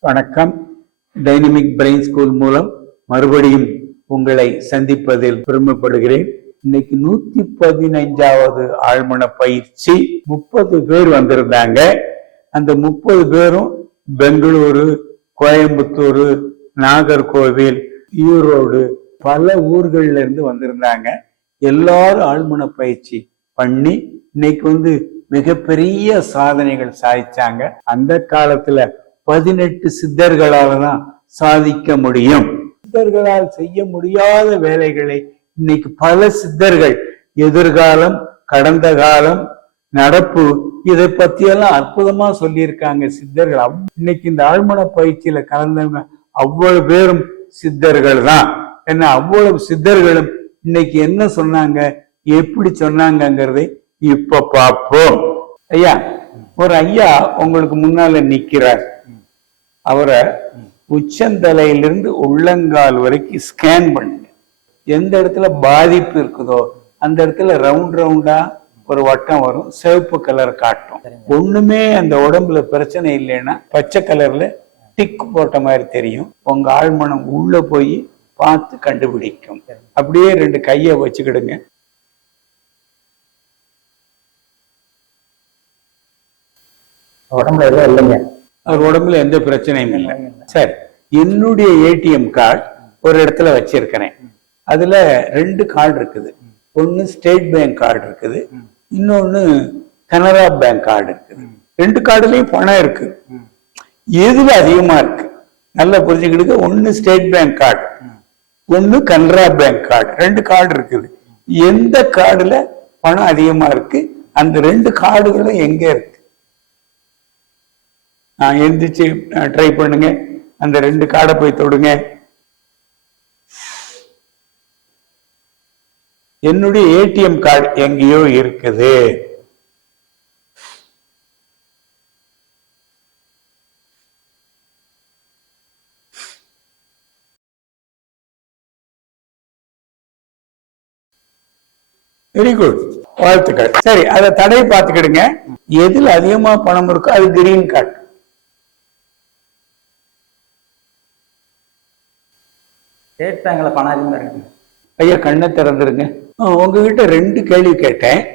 வணக்கம். Dynamic brain school மூலம் மறுபடியும் உங்களை சந்திப்பதில் பெருமைப்படுகிறேன். இன்னைக்கு நூத்தி பதினைஞ்சாவது ஆழ்மன பயிற்சி. முப்பது பேர் வந்திருந்தாங்க. அந்த முப்பது பேரும் பெங்களூரு கோயம்புத்தூர் நாகர்கோவில் ஈரோடு பல ஊர்கள்ல இருந்து வந்திருந்தாங்க. எல்லாரும் ஆழ்மன பயிற்சி பண்ணி இன்னைக்கு வந்து மிகப்பெரிய சாதனைகள் சாதிச்சாங்க. அந்த காலத்துல பதினெட்டு சித்தர்களால தான் சாதிக்க முடியும். சித்தர்களால் செய்ய முடியாத வேலைகளை இன்னைக்கு பல சித்தர்கள் எதிர்காலம் கடந்த காலம் நடப்பு இதை பத்தியெல்லாம் அற்புதமா சொல்லியிருக்காங்க சித்தர்கள். இன்னைக்கு இந்த ஆழ்மன பயிற்சியில கலந்தவங்க அவ்வளவு பேரும் சித்தர்கள் தான். என்ன அவ்வளவு சித்தர்களும் இன்னைக்கு என்ன சொன்னாங்க எப்படி சொன்னாங்கங்கிறதை இப்ப பார்ப்போம். ஐயா ஒரு ஐயா உங்களுக்கு முன்னால நிக்கிறார். அவரை உச்சந்தலையிலிருந்து உள்ளங்கால் வரைக்கும் ஸ்கேன் பண்ணுங்க எந்த இடத்துல பாதிப்பு இருக்குதோ அந்த இடத்துல ரவுண்ட் ரவுண்டா ஒரு வட்டம் வரும். சிவப்பு கலர் காட்டும். ஒண்ணுமே அந்த உடம்புல பிரச்சனை இல்லைன்னா பச்சை கலர்ல டிக் போட்ட மாதிரி தெரியும். உங்க ஆழ்மனம் உள்ள போய் பார்த்து கண்டுபிடிக்கும். அப்படியே ரெண்டு கையை வச்சுக்கிடுங்க. உடம்புல எதுவும் இல்லைங்க. அவர் உடம்புல எந்த பிரச்சனையும் இல்லை. சரி. என்னுடைய ஏடிஎம் கார்டு ஒரு இடத்துல வச்சிருக்கிறேன். அதுல ரெண்டு கார்டு இருக்குது. ஒன்னு ஸ்டேட் பேங்க் கார்டு இருக்குது. இன்னொன்னு கனரா பேங்க் கார்டு இருக்குது. ரெண்டு கார்டுலயும் பணம் இருக்கு. எதுல அதிகமா இருக்கு? நல்லா புரிஞ்சுக்கிடுங்க. ஒன்னு ஸ்டேட் பேங்க் கார்டு ஒன்னு கனரா பேங்க் கார்டு ரெண்டு கார்டு இருக்குது. எந்த கார்டுல பணம் அதிகமா இருக்கு? அந்த ரெண்டு கார்டுகளும் எங்க இருக்கு? எந்திரிச்சு ட்ரை பண்ணுங்க. அந்த ரெண்டு காடை போய் தொடுங்க. என்னுடைய ஏடிஎம் கார்டு எங்கேயோ இருக்குது. வெரி குட் வாழ்த்துக்கள். சரி அதை தடை பார்த்துக்கிடுங்க. எதில் அதிகமா பணம் இருக்கோ அது கிரீன் கார்டு ஸ்டேட் பேங்க்ல பணம் அதிகமா இருக்கு ஐயா கண்ணை திறந்துருங்க. ஆ, உங்ககிட்ட ரெண்டு கேள்வி கேட்டேன்.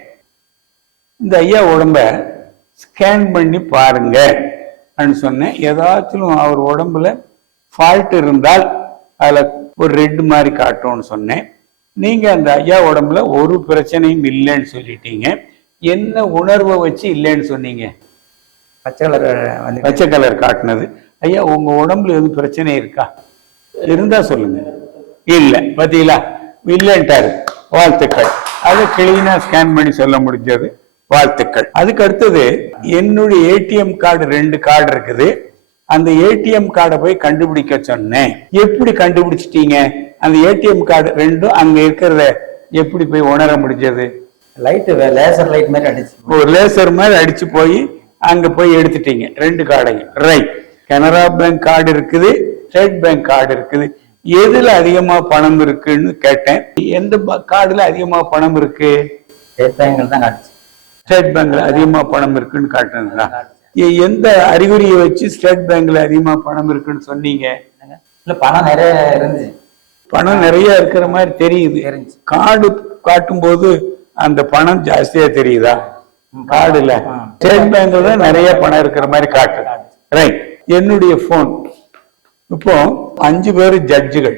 இந்த ஐயா உடம்ப ஸ்கேன் பண்ணி பாருங்க அப்படின்னு சொன்னேன். ஏதாச்சும் அவர் உடம்புல ஃபால்ட் இருந்தால் அதுல ஒரு ரெட் மாதிரி காட்டும்னு சொன்னேன். நீங்க அந்த ஐயா உடம்புல ஒரு பிரச்சனையும் இல்லைன்னு சொல்லிட்டீங்க. என்ன உணர்வை வச்சு இல்லைன்னு சொன்னீங்க? பச்சை கலர் பச்சை கலர் காட்டுனது. ஐயா உங்க உடம்புல எதுவும் பிரச்சனை இருக்கா? இருந்தா சொல்லுங்க. இல்ல பாத்தீங்களா? இல்லன்ட்டாரு. வாழ்த்துக்கள். அதை கிளீனா ஸ்கேன் பண்ணி சொல்ல முடிஞ்சது. வாழ்த்துக்கள். அதுக்கு அடுத்தது என்னுடைய ஏடிஎம் கார்டு ரெண்டு கார்டு இருக்குது. அந்த ஏடிஎம் கார்டை போய் கண்டுபிடிக்க சொன்னேன். எப்படி கண்டுபிடிச்சிட்டீங்க? அந்த ஏடிஎம் கார்டு ரெண்டும் அங்க இருக்கிறத எப்படி போய் உணர முடிஞ்சது? லைட் லேசர் லைட் மாதிரி அடிச்சு. ஒரு லேசர் மாதிரி அடிச்சு போய் அங்க போய் எடுத்துட்டீங்க. ரெண்டு கார்டையும் ரைட் கனரா பேங்க் கார்டு இருக்குது. ஸ்டேட் பேங்க் கார்டு இருக்குது. எதுல அதிகமா பணம் இருக்குன்னு கேட்டேன். எந்த கார்டுல அதிகமா பணம் இருக்கு? ஸ்டேட் பேங்க்ல தான் காட்டுச்சு. ஸ்டேட் பேங்க்ல அதிகமா பணம் இருக்குன்னு காட்டுறீங்களா எ- எந்த அறிகுறியை வச்சு ஸ்டேட் பேங்க்ல அதிகமா பணம் இருக்குன்னு சொன்னீங்க? இல்ல பணம் நிறைய இருந்துச்சு. பணம் நிறைய இருக்கிற மாதிரி தெரியுது. கார்டு காட்டும்போது அந்த பணம் ஜாஸ்தியா தெரியுதா? கார்டுல. ஸ்டேட் பேங்க்ல தான் நிறைய பணம் இருக்கிற மாதிரி காட்டுது ரைட் என்னுடைய போன் இப்போ அஞ்சு பேர் ஜட்ஜுகள்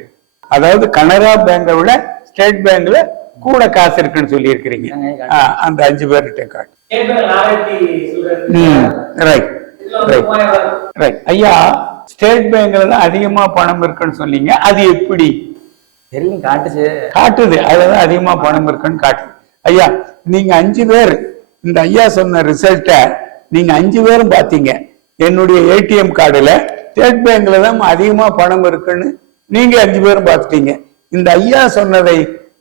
அதாவது கனரா பேங்கை விட ஸ்டேட் பேங்க்ல கூட காசு இருக்குன்னு சொல்லி இருக்கிறீங்க அந்த அஞ்சு பேர்கிட்ட காட்டு ரைட் ரைட் ரைட் ஐயா ஸ்டேட் பேங்க்ல தான் அதிகமா பணம் இருக்குன்னு சொன்னீங்க. அது எப்படி? தெரியும் காட்டுச்சு. காட்டுது. அதுலதான் அதிகமா பணம் இருக்குன்னு காட்டுது. ஐயா நீங்க அஞ்சு பேர் இந்த ஐயா சொன்ன ரிசல்ட்ட நீங்க அஞ்சு பேரும் பாத்தீங்க என்னுடைய ஏடிஎம் கார்டுல ஸ்டேட் பேங்க்ல தான் அதிகமா பணம் இருக்குன்னு நீங்க அஞ்சு பேரும் பார்த்துட்டீங்க. இந்த ஐயா சொன்னதை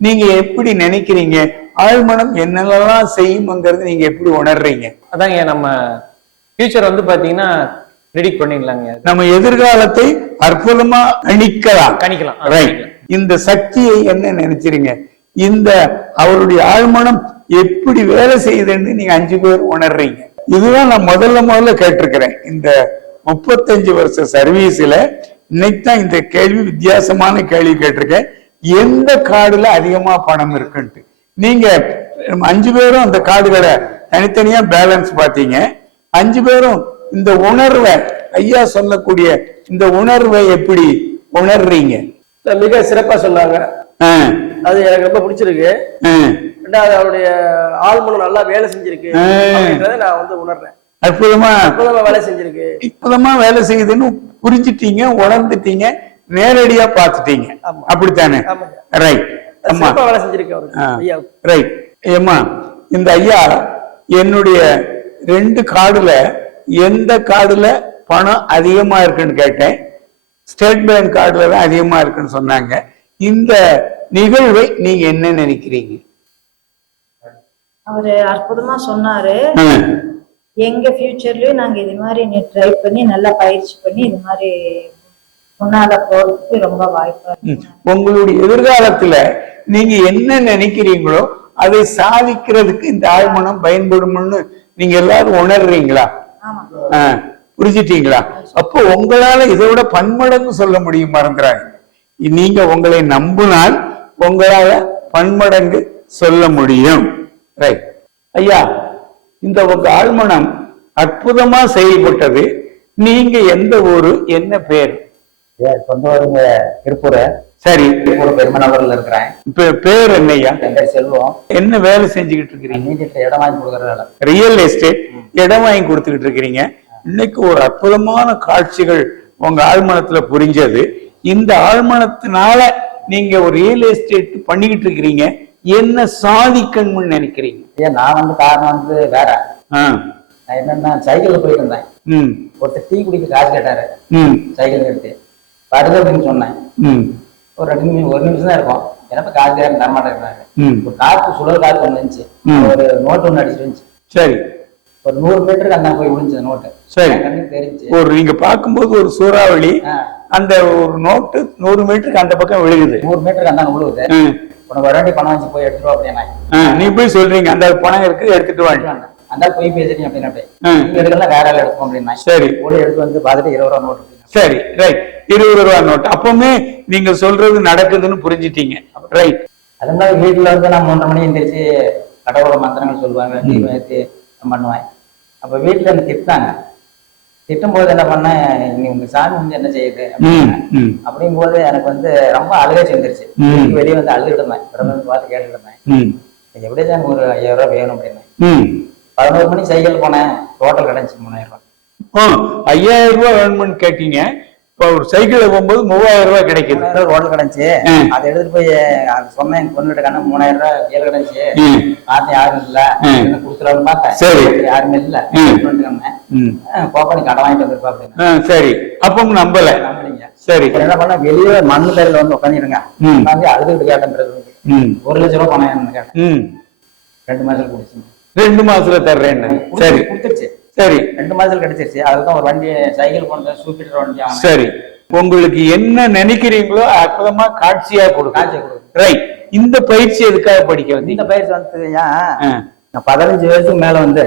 நீங்க எப்படி நினைக்கிறீங்க? ஆழ்மனம் என்னென்னலாம் செய்யுங்கிறது நீங்க எப்படி உணர்றீங்க? அதாங்க நம்ம ஃபியூச்சர் வந்து பாத்தீங்கன்னா ப்ரிடிக்ட் பண்ணிடலாங்க நம்ம எதிர்காலத்தை அற்புதமா கணிக்கலாம். கணிக்கலாம். ரைட். இந்த சக்தியை என்ன நினைச்சிருங்க? இந்த அவருடைய ஆழ்மனம் எப்படி வேலை செய்யுதுன்னு நீங்க அஞ்சு பேர் உணர்றீங்க. இதுதான் நான் முதல்ல முதல்ல கேட்டிருக்கிறேன். இந்த முப்பத்தஞ்சு வருஷ சர்வீஸ்ல இன்னைக்கு தான் இந்த கேள்வி வித்தியாசமான கேள்வி கேட்டிருக்கேன். எந்த கார்டுல அதிகமா பணம் இருக்குன்ட்டு? நீங்க அஞ்சு பேரும் அந்த கார்டுகளை தனித்தனியா பேலன்ஸ் பார்த்தீங்க. அஞ்சு பேரும் இந்த உணர்வை ஐயா சொல்லக்கூடிய இந்த உணர்வை எப்படி உணர்றீங்க? மிக சிறப்பா சொன்னாங்க. அது எனக்கு ரொம்ப பிடிச்சிருக்கு. ரெண்டாவது அவருடைய ஆழ்மனம் நல்லா வேலை செஞ்சிருக்கு. நான் வந்து உணர்றேன். அற்புதமா அற்புதமா வேலை செஞ்சிருக்கு. அற்புதமா வேலை செய்யுதுன்னு புரிஞ்சிட்டீங்க உணர்ந்துட்டீங்க நேரடியா பார்த்துட்டீங்க. ஆமா. அப்படித்தானே. ரைட் அம்மா. வேலை செஞ்சிருக்கு ரைட் ஏம்மா இந்த ஐயா என்னுடைய ரெண்டு கார்டுல எந்த கார்டுல பணம் அதிகமா இருக்குன்னு கேட்டேன். ஸ்டேட் பேங்க் கார்டுல தான் அதிகமா இருக்குன்னு சொன்னாங்க. இந்த நிகழ்வை நீங்க என்ன நினைக்கிறீங்க? அவரு அற்புதமா சொன்னாரு. எங்க ஃபியூச்சர்லயும் நாங்க இது மாதிரி நீ ட்ரை பண்ணி நல்லா பயிற்சி பண்ணி இது மாதிரி முன்னால போறதுக்கு ரொம்ப வாய்ப்பா. இருக்கு. உங்களுடைய எதிர்காலத்துல நீங்க என்ன நினைக்கிறீங்களோ அதை சாதிக்கிறதுக்கு இந்த ஆழ்மனம் பயன்படும்னு நீங்க எல்லாரும் உணர்றீங்களா? புரிஞ்சிட்டீங்களா? அப்போ உங்களால இதை விட பன்மடங்கு சொல்ல முடியும் மறந்துறாங்க நீங்க உங்களை நம்பினால் உங்களால பன்மடங்கு சொல்ல முடியும். ரைட் ஐயா இந்த உங்க ஆழ்மனம் அற்புதமா செயல்பட்டது. நீங்க எந்த ஊரு என்ன பேர்? சொந்த ஊருங்க திருப்பூர். சரி. திருப்பூர் பெருமநகரில் இருக்கிறேன். இப்ப பேர் என்னய்யா? என் பேர் செல்வம். என்ன வேலை செஞ்சுக்கிட்டு இருக்கிறீங்க? இடம் வாங்கி கொடுக்குற ரியல் எஸ்டேட் இடம் வாங்கி கொடுத்துக்கிட்டு இருக்கிறீங்க. இன்னைக்கு ஒரு அற்புதமான காட்சிகள் உங்க ஆழ்மனத்துல புரிஞ்சது. இந்த ஆழ்மனத்தினால நீங்க ஒரு ரியல் எஸ்டேட் பண்ணிக்கிட்டு இருக்கிறீங்க. என்ன சாதிக்கணும்னு நினைக்கிறீங்க? ஏன் நான் வந்து காரணம் வந்து வேற. நான் என்னன்னா சைக்கிள்ல போயிட்டு இருந்தேன் ஒருத்தர் டீ குடிக்க காசு கேட்டாரு. சைக்கிள் எடுத்து. வருது அப்படின்னு சொன்னேன். ஒரு ரெண்டு நிமிஷம் ஒரு நிமிஷம் தான் இருக்கும். எனக்கு காசு யாரும் தரமாட்டேங்கிறாங்க. ஒரு காத்து சுழல் காத்து ஒன்று இருந்துச்சு. ஒரு நோட்டு ஒன்று அடிச்சு இருந்துச்சு சரி. ஒரு நூறு மீட்டருக்கு அந்த போய் விழுந்துச்சு நோட்டு. சரி. தெரிஞ்சு ஒரு நீங்க பார்க்கும்போது ஒரு சூறாவளி அந்த ஒரு நோட்டு நூறு மீட்டருக்கு அந்த பக்கம் விழுகுது. நூறு மீட்டருக்கு அந்த விழுவுது. ம், உனக்கு ஒரு வாட்டி பணம் வச்சு போய் எடுத்துருவா அப்படின்னா நீ போய் சொல்றீங்க. அந்த பணம் இருக்கு எடுத்துட்டு வாங்க. அந்த போய் பேசுறீங்க அப்படின்னு அப்படியே எடுக்கலாம் வேற ஆள் எடுத்துக்கோ அப்படின்னா சரி. ஓடி எடுத்து வந்து பார்த்துட்டு இருபது ரூபா நோட்டு. சரி ரைட் இருபது ரூபா நோட் அப்பவுமே நீங்க சொல்றது நடக்குதுன்னு புரிஞ்சிட்டீங்க. ரைட் அது மாதிரி வீட்டுல வந்து நான் மூன்றரை மணி எந்திரிச்சு கடவுள மந்திரங்கள் சொல்லுவாங்க பண்ணுவேன் அப்ப வீட்டுல என்ன திட்டாங்க திட்டும் போது என்ன பண்ணேன் நீ உங்க சாமி வந்து என்ன செய்யுது ம் அப்படின்னா. ம். அப்படிங்கும்போது எனக்கு வந்து ரொம்ப அழுகாச்சு வந்துருச்சு வெளியே வந்து பிறகு வந்து பார்த்து கேட்டுட்டு இருந்தேன். ம். எப்படி தான் ஒரு ஐயாயிரம் ரூபாய் வேணும் அப்படின்னு. ம். பதினோரு மணி சைக்கிள் போனேன். டோட்டல் கிடைச்சு மூணாயிரம் ரூபாய். ஐயாயிரம் ரூபாய் வேணும்னு கேட்டீங்க. இப்போ ஒரு சைக்கிள்ல போகும்போது மூவாயிரம் ரூபாய் கிடைக்குது. ரூபாய் ரோட்டில் கிடைச்சு. அதை எடுத்துட்டு போய் சொன்னேன் என் பொண்ணுகிட்ட கண்ணு மூணாயிரம் ரூபாய் கீழே கிடைச்சு ம். பார்த்தேன் யாரும் இல்ல. கொடுத்துருவான்னு பார்த்தேன். சரி. யாருமே இல்ல. நீ கடன் வாங்கிட்டு வந்திருப்பா சரி. அப்போ நம்பல. சரி என்ன பண்ண? வெளியே மண்ணு தரையில வந்து உட்காந்துருங்க. உட்காந்து அழுதுகிட்டு கேட்டேன்றது ம். ஒரு லட்ச ரூபாய் பணம் வேணும்னு கேட்டேன். ரெண்டு மாசத்துல குடிச்சுங்க ரெண்டு மாசத்துல தர்றேன்னு சரி. கொடுத்துருச்சு சரி. ரெண்டு மாசத்துல கிடைச்சிருச்சு. அதுதான் ஒரு வண்டி சைக்கிள் போனது சூப்பர் வண்டி. சரி. உங்களுக்கு என்ன நினைக்கிறீங்களோ அற்புதமா காட்சியா கொடுக்க காட்சியா கொடுக்கு. ரைட் இந்த பயிற்சி எதுக்காக படிக்க வந்தீங்க? இந்த பயிற்சி வந்து பதினஞ்சு வயசுக்கு மேல வந்து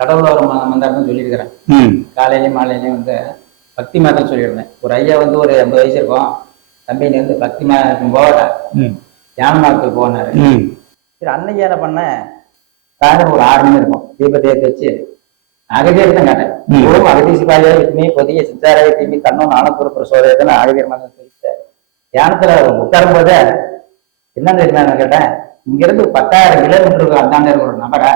கடவுள் வர மந்தாரம் சொல்லியிருக்கிறேன். காலையிலயும் மாலையிலயும் வந்து பக்தி மாதம் சொல்லியிருந்தேன். ஒரு ஐயா வந்து ஒரு எண்பது வயசு இருக்கும். தம்பி நீ வந்து பக்தி மாதத்துக்கு போகல. தியான மாதத்துக்கு போனாரு. சரி அன்னைக்கு என்ன பண்ணேன்? காலையில் ஒரு ஆறு மணி இருக்கும். தீபத்தை ஏற்றி வச்சு அகதியர் தான் கேட்டேன். ஓம் அகதீசி பாஜா வித்மி பொதிய சித்தாராய தீமி தன்னோ நானப்புற பிரசோதனை அகதியர் மதம் சொல்லிட்டு தியானத்துல உட்காரும் போதே என்ன தெரியுமா கேட்டேன். இங்க இருந்து பத்தாயிரம் கிலோமீட்டருக்கு அந்தாண்ட இருக்கிற ஒரு நபரை.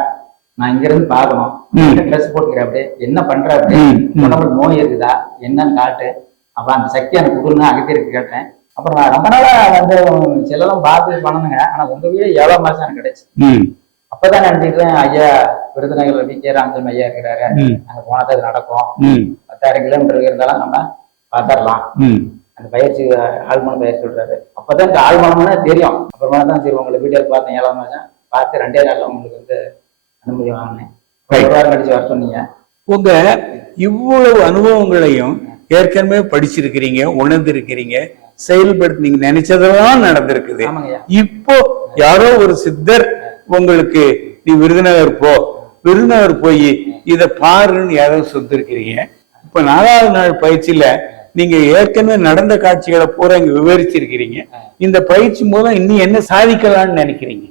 நான் இங்க இருந்து பார்க்கணும். ம். ட்ரெஸ் போட்டுக்கிறேன் அப்படியே என்ன பண்ற அப்படி. உடம்புல நோய் இருக்குதா? என்னன்னு காட்டு. அப்புறம் அந்த சக்தி எனக்கு கொடுன்னு அகத்தியருக்கு கேட்டேன். அப்புறம் நான் ரொம்ப நாளா வந்து சிலரும் பார்த்து பண்ணணுங்க. ஆனா உங்க வீடு எவ்வளவு மாசம் எனக்கு கிடைச்சு. அப்பதான் நினைச்சிட்டேன் ஐயா விருதுநகர்ல வி கே ராமச்சந்திரன் ஐயா இருக்கிறாரு. அங்க போனா தான் இது நடக்கும். பத்தாயிரம் கிலோமீட்டர் இருந்தாலும் நம்ம பார்த்துடலாம். ம். அந்த பயிற்சி ஆழ்மன பயிற்சி சொல்றாரு. அப்பதான் இந்த ஆழ்மனம்னா தெரியும். அப்புறமா தான் சரி உங்களை வீடியோ பார்த்தேன். ஏழாம் மாசம் பார்த்து ரெண்டே நாள்ல உங்களுக்கு வந்து அனுமதி வாங்கினேன் கழிச்சு வர சொன்னீங்க. உங்க இவ்வளவு அனுபவங்களையும் ஏற்கனவே படிச்சிருக்கிறீங்க உணர்ந்திருக்கிறீங்க செயல்படுத்தி நீங்க நினைச்சதெல்லாம் நடந்திருக்குது. இப்போ யாரோ ஒரு சித்தர் உங்களுக்கு நீ விருதுநகர் போ விருதுநகர் போய் இத பாருன்னு யாரோ சொல்லிருக்கிறீங்க. இப்ப நாலாவது நாள் பயிற்சியில நீங்க ஏற்கனவே நடந்த காட்சிகளை பூரா இங்க விவரிச்சிருக்கிறீங்க. இந்த பயிற்சி மூலம் இன்னும் என்ன சாதிக்கலாம்னு நினைக்கிறீங்க?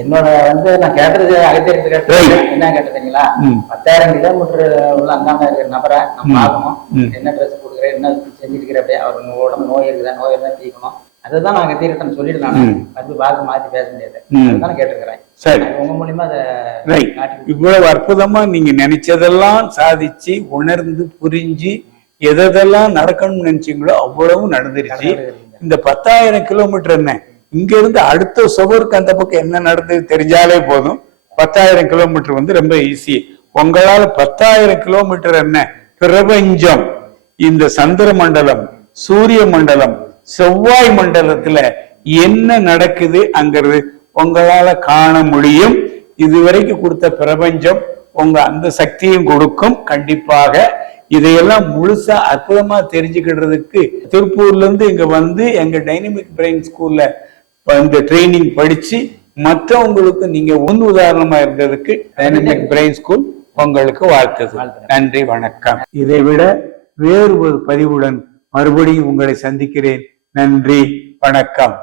என்னோட வந்து நான் கேட்டது அகத்தியத்து கேட்டது. என்ன கேட்டதுங்களா. பத்தாயிரம் கிலோமீட்டர் உள்ள அந்தாண்ட இருக்கிற நபரை நம்ம. பார்க்கணும். என்ன ட்ரெஸ் கொடுக்குறேன் என்ன செஞ்சுட்டு அப்படியே அவர் உடம்பு நோய் இருக்குதா நோய் இருந்தா தீக்கணும். அதுதான் நான் அகத்தியத்தை சொல்லிட்டு நான். வந்து பார்த்து மாத்தி பேச முடியாது. அதுதான் கேட்டுக்கிறேன் சரி. உங்க மூலியமா அதை இவ்வளவு அற்புதமா நீங்க நினைச்சதெல்லாம் சாதிச்சு உணர்ந்து புரிஞ்சு எதெல்லாம் நடக்கணும்னு நினைச்சீங்களோ அவ்வளவும் நடந்துருச்சு. இந்த பத்தாயிரம் கிலோமீட்டர் என்ன? இங்க இருந்து அடுத்த சுவருக்கு அந்த பக்கம் என்ன நடந்தது தெரிஞ்சாலே போதும். பத்தாயிரம் கிலோமீட்டர் வந்து ரொம்ப ஈஸி உங்களால பத்தாயிரம் கிலோமீட்டர் என்ன? பிரபஞ்சம். இந்த சந்திர மண்டலம் சூரிய மண்டலம் செவ்வாய் மண்டலத்துல என்ன நடக்குது அங்கிறது உங்களால காண முடியும். இதுவரைக்கும் கொடுத்த பிரபஞ்சம் உங்க அந்த சக்தியும் கொடுக்கும். கண்டிப்பாக இதையெல்லாம் முழுசா அற்புதமா தெரிஞ்சுக்கிடுறதுக்கு திருப்பூர்ல இருந்து இங்க வந்து எங்க டைனமிக் பிரெயின் ஸ்கூல்ல இந்த ட்ரைனிங் படிச்சு மற்றவங்களுக்கு நீங்க முன் உதாரணமா இருந்ததுக்கு டைனமிக் பிரெயின் ஸ்கூல் உங்களுக்கு வாழ்த்துது நன்றி வணக்கம். இதை விட வேறு ஒரு பதிவுடன் மறுபடியும் உங்களை சந்திக்கிறேன். நன்றி வணக்கம்.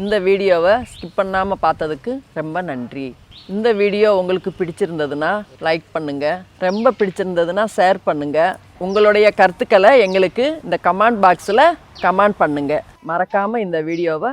இந்த வீடியோவை ஸ்கிப் பண்ணாமல் பார்த்ததுக்கு ரொம்ப நன்றி. இந்த வீடியோ உங்களுக்கு பிடிச்சிருந்ததுன்னா லைக் பண்ணுங்கள் ரொம்ப பிடிச்சிருந்ததுன்னா ஷேர் பண்ணுங்கள் உங்களுடைய கருத்துக்களை எங்களுக்கு இந்த கமெண்ட் பாக்ஸில் கமெண்ட் பண்ணுங்கள் மறக்காமல் இந்த வீடியோவை